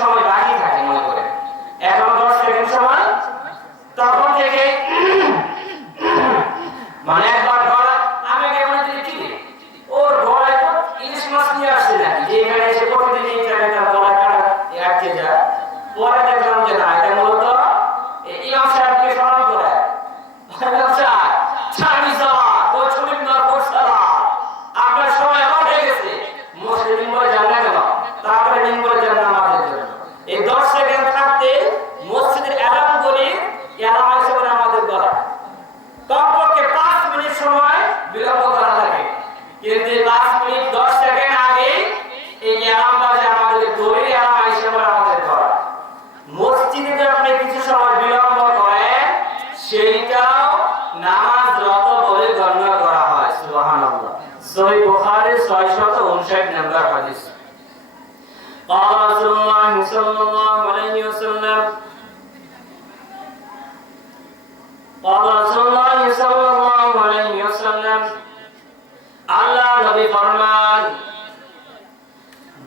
সময় বাকি থাকে মনে করে, এখন 10 সেকেন্ড সময়, তখন থেকে মানে একবার গলা আমি কেমন দিলে কি ওর গলায় তো ইলিশ মাছ নিয়ে আসছে নাকি, যে এখানে এসে প্রতিদিন এই জায়গায় তার গলা কাটা আটকে যায়। পরে দেখলাম যে না, এটা মূলত ইমাম সাহেবকে স্মরণ করে আপনার সময় আবার হয়ে গেছে, মুসলিম বলে যান না কেন, তারপরে দিন বলে যান আমাদের জন্য। এই 10 সেকেন্ড থাকতে মসজিদের অ্যালার্ম বলি, অ্যালার্ম হিসেবে আমাদের গলা কমপক্ষে 5 মিনিট সময় বিলম্ব করা লাগে, কিন্তু 5 মিনিট 10 সেকেন্ড আগে এই অ্যালার্ম বাজে আমাদের দড়ি, অ্যালার্ম হিসেবে আমাদের গলা। মসজিদে আপনি কিছু সময় বিলম্ব করেন, সেইটাও নামাজরত বলে গণ্য করা হয়। সুবহানাল্লাহ। সহিহ বুখারী 659 নম্বর হাদিস। قال رسول الله صلى الله عليه وسلم قال رسول الله صلى الله عليه وسلم আল্লাহ নবী ফরমান,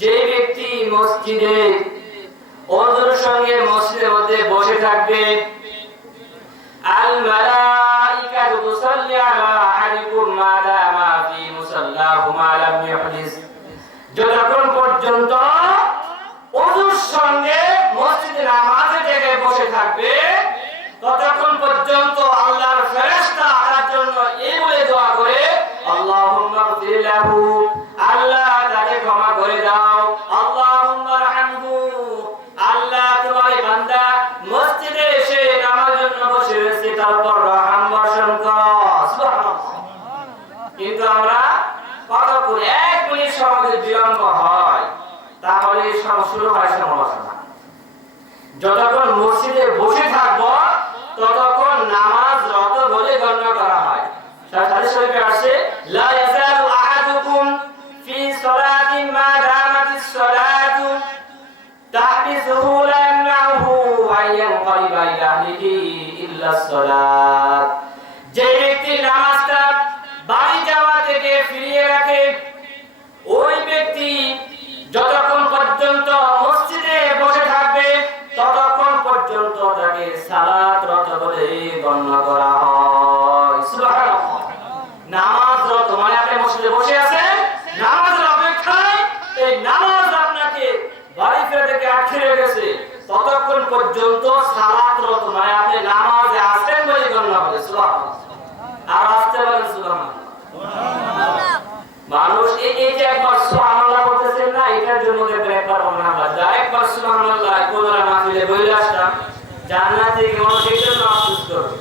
যে ব্যক্তি মসজিদে ওযুর সঙ্গে মসজিদের মধ্যে বসে থাকবে, আল মালাইকাতু তুসাল্লি আলা আহাদিকুম মা দামা ফি মুসাল্লাহু মা লাম ইহদিস, যতক্ষণ পর্যন্ত ওযুর সঙ্গে মসজিদে নামাজে জায়গায় বসে থাকবে, ততক্ষণ পর্যন্ত আল্লাহর ফেরেশতা তার জন্য এই বলে দোয়া করে, আল্লাহুম্মা গফির লাহু, আল্লাহ তাকে ক্ষমা করে দাও, আল্লাহুম্মা রহমহু, আল্লাহ তোমার বান্দা মসজিদে এসে নামাজের জন্য বসে রয়েছে, তার উপর রহম বর্ষণ করো। সুবহানাল্লাহ। কিন্তু আমরা কতক্ষণ 1 মিনিট সময় বিলম্ব হয়, তাহলে শুরু হয় সমালোচনা। যতক্ষণ মসজিদে বসে থাকবো ততক্ষণ নামাজ রত বলে গণ্য করা হয়। হাদিস শরীফে আছে, লা ইয়াজালু আহাদুকুম ফি সালাতিন মা দামাতিস সালাতু তাহবিসুহু লা ইয়ামনাহু আন ইয়ানকালিবা ইলা আহলিহি ইল্লা সালাত, যে ব্যক্তি নামাজটা বাড়ি যাওয়া থেকে ফিরিয়ে রাখে, ওই ব্যক্তি যতক্ষণ পর্যন্ত মসজিদে বসে থাকবে ততক্ষণ পর্যন্ত তাকে সালাতরত বলে গণ্য করা হয়। সুবহানাল্লাহ। নামাজরত মানে আপনি মসজিদে বসে আছেন, নামাজের অপেক্ষায়, এই নামাজ আপনাকে বাড়ি ফিরে থেকে আটকে রেখেছে, ততক্ষণ পর্যন্ত সালাতরত মানে আপনি নামাজে আছেন বলে গণ্য হবে। সুবহানাল্লাহ। আর আসতে বলেন সুবহানাল্লাহ। মানুষ এই যে একবার সুবহানাল্লাহ বলতেছেন না, এটার জন্য দেখবেন একবার সুবহানাল্লাহ, একবার সুবহানাল্লাহ কোনরা মাহফিলে বলে আসলাম, জান্নাতে কেমন সেজন্য আফসোস করবে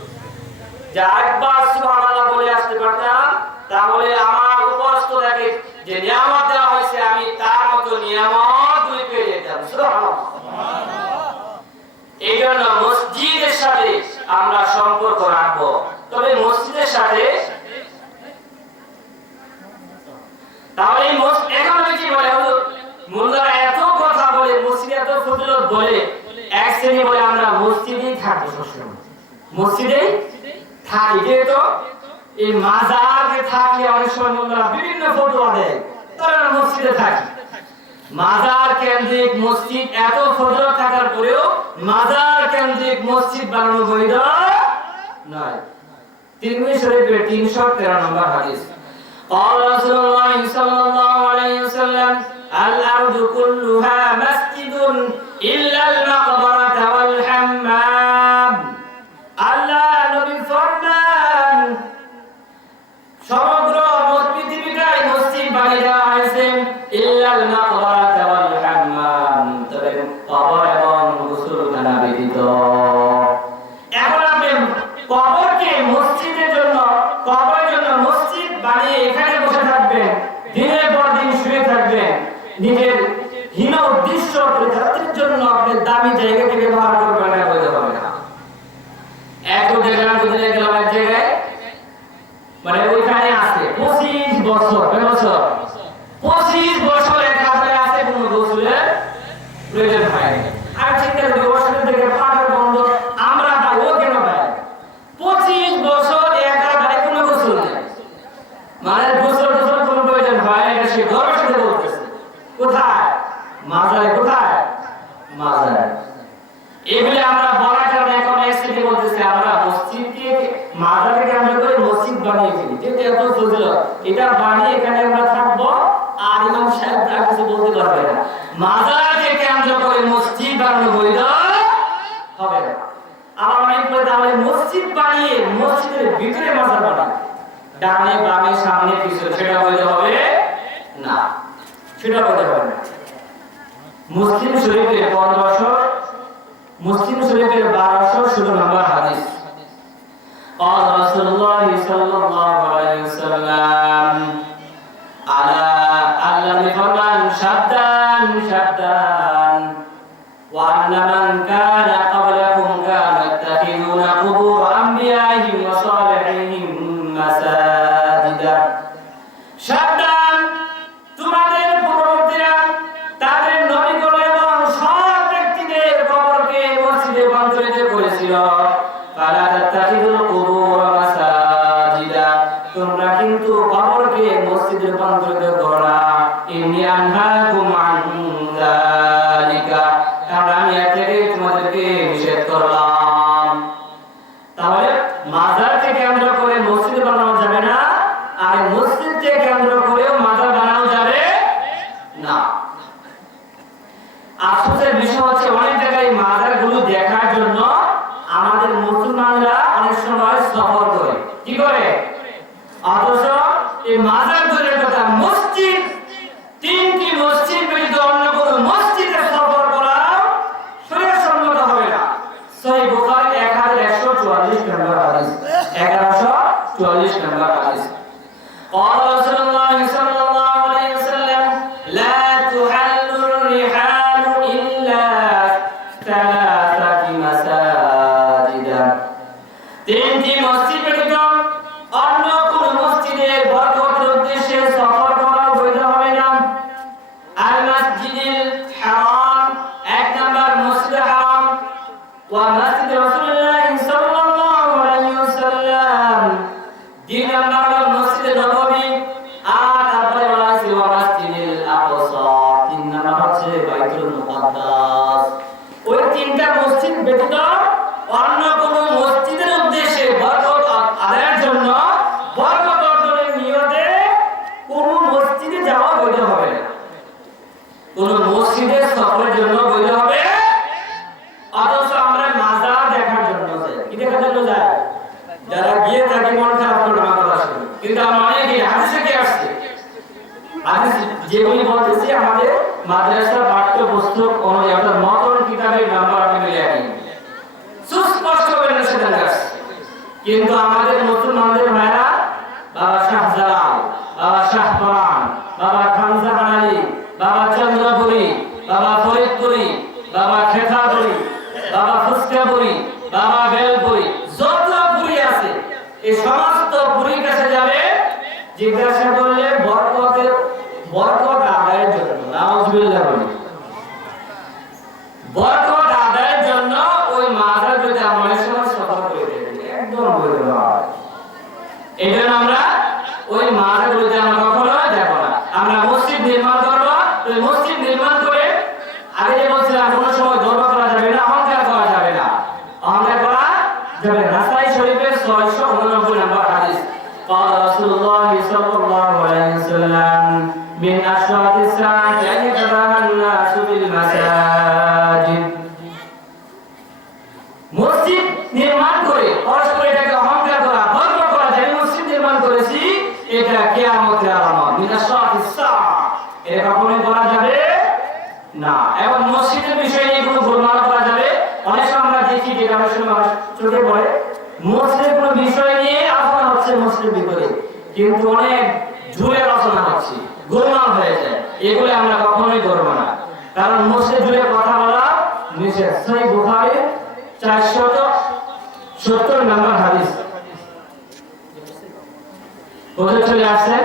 যে একবার সুবহানাল্লাহ বলে আসতে পারতাম, তাহলে আমার উপস্থ দেখে যে নিয়ামত দেওয়া হয়েছে, আমি তার মতো নিয়ামত দুই পেয়ে যেতাম। সুবহানাল্লাহ। এই জন্য মসজিদের সাথে আমরা সম্পর্ক রাখবো, তবে মসজিদের সাথে তাহলে এখন কি বলে মোল্লারা এত কথা বলে, মসজিদে এত ফজিলত বলে, এক শ্রেণী বলে আমরা মসজিদেই থাকবো, সবসময় মসজিদেই থাকি, যেহেতু এই মাজারে থাকলে অনেক সময় মোল্লারা বিভিন্ন ফতোয়া দেয়, তারা মসজিদে থাকি। মাজার কেন্দ্রিক মসজিদ এত ফজিলত থাকার পরেও মাজার কেন্দ্রিক মসজিদ বানানো বৈধ নয়। তিরমিজি শরীফের 313 নম্বর হাদিস। قال رسول الله صلى الله عليه وسلم الأرض كلها مسجد إلا المقبرة والحمام, আল্লাহ নবী ফরমান সমগ্র পৃথিবীটাই মসজিদ বানিয়ে দেওয়া হয়েছে, ইল্লাল মাকবারাত ওয়াল হাম্মাম, তবে কবর এবং গোসলখানা ব্যতীত। এখন আপনি কবরকে মসজিদের জন্য, কবরের জন্য মসজিদ বানিয়ে এখানে বসে থাকবেন, দিনের পর দিন শুয়ে থাকবেন, নিজের হীন উদ্দেশ্য প্রতিষ্ঠার জন্য আপনি দামি জায়গা থেকে ব্যবহার করবেন না, বলতে হবে না। একটু দেখলাম কোথায় গেলাম এক জায়গায়, মানে ওইখানে আছে 25 বছর, কত বছর? 25 বছর এক হাজারে আছে, কোনো গোসলের প্রয়োজন হয় না। আর চিন্তা করি বছর থেকে পাঠার বন্ধ, আমরা ভাই ও কেন ভাই 25 বছর এক হাজারে কোনো গোসল নেই, মানে গোসল টোসল কোনো প্রয়োজন হয় না, সে গর্বের সাথে বলতেছে। কোথায়? মাজারে। কোথায়? মাজার। এগুলি আমরা বলার কারণে এখন এসে বলতেছি আমরা মসজিদকে মাজারকে কেন্দ্র করে মসজিদ বানিয়ে ফেলি, যেটা এত ফজিলত, এটা বানিয়ে এখানে আমরা থাকবো আর ইমাম সাহেব যা কিছু বলতে পারবে না। মাজারকে কেন্দ্র করে মসজিদ বানানো বৈধ হবে না। আবার অনেক বলে তাহলে মসজিদ বানিয়ে মসজিদের ভিতরে মাজার বানাই, ডানে বামে সামনে পিছনে, সেটা বৈধ হবে না, সেটা বৈধ হবে না। মুসলিম শরীফের 1500, মুসলিম শরীফের 1216 নম্বর হাদিস, قال رسول الله صلى الله عليه وسلم على أعلم فرمان شدان شدان وأن من كان قبلكم كانوا يتخذون قبور أنبيائهم وصالحيهم مساجدا شدان তোমাদের পূর্ববর্তীরা তাদের নবীগণ এবং সব ব্যক্তিদের কবরকে মসজিদে রূপান্তরিত করেছিল। ফালা তাত্তাখিযুল কুবুর মাসাজিদা, তোমরা কিন্তু কবরকে মসজিদে রূপান্তরিত করো না। ইন্নী আনহাকুম আন যালিকা, কারণ আমি এর থেকে তোমাদেরকে নিষেধ করলাম। তাহলে মাজারকে কেন্দ্র করে মসজিদ বানানো যাবে না, আর মসজিদকে কেন্দ্র করেও মাজার বানানো যাবে না। আফসোসের বিষয় হচ্ছে অনেক জায়গায় মাজারগুলো দেখার জন্য আমাদের মুসলমানরা অনেক সময় সফর করে, কি করে, অথচ এই মাজার দূরের কথা, মসজিদ, 3টি মসজিদ ব্যতীত অন্য কোনো মসজিদে সফর করা শরীয়তসম্মত হবে না। সহিহ বুখারী 1144 নম্বর হাদিস, 1144 নম্বর হাদিস। قال رسول الله صلى الله عليه وسلم لا تحل الرحال إلا ثلاثة مساجد, 3টি মসজিদ ব্যতীত অন্য কোন মসজিদের বরকতের উদ্দেশ্যে সফর করা বৈধ হবে না। আল মসজিদুল হারাম, 1 নম্বর মসজিদুল হারাম, ওয়া মসজিদ রাসূলুল্লাহ সাল্লাল্লাহু আলাইহি ওয়াসাল্লাম, 2 নম্বর মসজিদ নববী, আর তারপরে বলা হয়েছে ওয়া মসজিদুল আকসা, 3 নম্বর হচ্ছে বাইতুল মুকাদ্দাস। ওই 3টা মসজিদ ব্যতীত অন্য কোন মসজিদের উদ্দেশ্যে বরকত আদায়ের জন্য, বরকত অর্জনের নিয়তে কোন মসজিদে যাওয়া বৈধ হবে না, কোন মসজিদে সফরের জন্য বৈধ হবে। অথচ আমরা মাজার দেখার জন্য যাই, কি দেখার জন্য যাই, যারা গিয়ে থাকি মন খারাপ করে আমার কথা শুনে, কিন্তু আমরা অনেকে হাদিসে কি আসছে, হাদিস যেগুলি বলতেছি আমাদের মাদ্রাসা পাঠ্যপুস্তক অনুযায়ী অর্থাৎ মতন কিতাবের নাম্বার আপনি মিলিয়ে রাখেন, সুস্পষ্ট করে নিষেধ আছে। কিন্তু আমাদের মুসলমানদের ভাইরা বাবা শাহজালাল, বাবা শাহপরান, বাবা খানজাহান আলী, বাবা চন্দ্রপুরী, বাবা ফরিদপুরী, বাবা খেতাপুরী, বাবা ফুসকাপুরী, বাবা বেলপুরী, যত পুরী আছে এই সমস্ত পুরীর কাছে যাবে, জিজ্ঞাসা করলে বরকত আদায়ের জন্য, নাউজুবিল্লাহ বলি, বরকত আদায়ের জন্য ওই মাজার যদি আমরা সময় সফর করে দেই, একদম বৈধ নয়। এজন্য আমরা ওই মাজারগুলোতে আমরা কখনো যাব না। আমরা মসজিদ নির্মাণ করব, ওই মসজিদ নির্মাণ করে আগে যে বলছিলাম কোনো সময় গর্ব করা যাবে না, অহংকার করা যাবে না, অহংকার করা যাবে না। নাসাই শরীফের 689 নম্বর হাদিস, قال رسول الله صلى الله عليه وسلم من أشراط الساعة أن يتباهى الناس بالمساجد, মসজিদ নির্মাণ করে পরস্পর এটাকে অহংকার করা, গর্ব করা, যে মসজিদ নির্মাণ করেছি, এটা কিয়ামতের আলামত, মিন আশরাতিস সাআ, এটা কখনোই করা যাবে না। এবং মসজিদের বিষয়ে নিয়ে কোনো গোলমাল করা যাবে। অনেক সময় আমরা দেখি যে অনেক সময় মানুষ চোখে পড়ে মসজিদের কোনো বিষয় নিয়ে আলোচনা হচ্ছে মসজিদের ভিতরে, কিন্তু অনেক জুড়ে আলোচনা হচ্ছে, গোলমাল হয়ে যায়, এগুলো আমরা কখনোই করব না, কারণ মসজিদ জুড়ে কথা বলা নিষেধ। সহিহ বুখারী 470 নম্বর হাদিস। কোথায় চলে আসছে,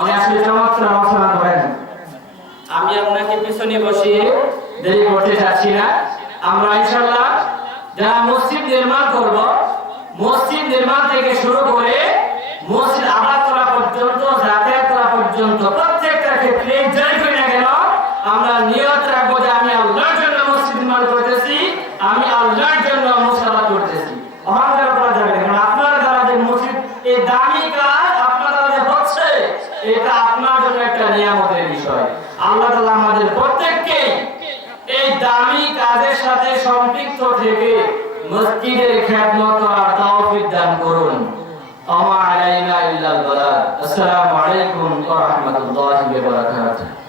অনেক আসলে চমৎকার আলোচনা করেন, আমি আপনাকে পিছনে বসিয়ে দেরি করতে চাচ্ছি না। আমরা ইনশাআল্লাহ যারা মসজিদ নির্মাণ করব, মসজিদ নির্মাণ থেকে শুরু করে মসজিদ আবাদ করা পর্যন্ত, যাতায়াত করা পর্যন্ত প্রত্যেকটা ক্ষেত্রে যাই করি না কেন আমরা নিয়ত রাখবো যে আমি আল্লাহর জন্য করতেছি, আমি আল্লাহর জন্য মুসাফা করতেছি। অহংকার করা যাবে না, কারণ আপনার দ্বারা যে মসজিদ এই দামি কাজ আপনার দ্বারা যে হচ্ছে, এটা আপনার জন্য একটা নিয়ামতের বিষয়। আল্লাহ তাআলা আমাদের প্রত্যেককে এই দামি কাজের সাথে সম্পৃক্ত থেকে মসজিদের খিদমত করার তৌফিক দান করুন। ওয়া মা আলাইনা ইল্লাল বালাগ। আসসালামু আলাইকুম ওয়া রাহমাতুল্লাহি ওয়া বারাকাতুহু।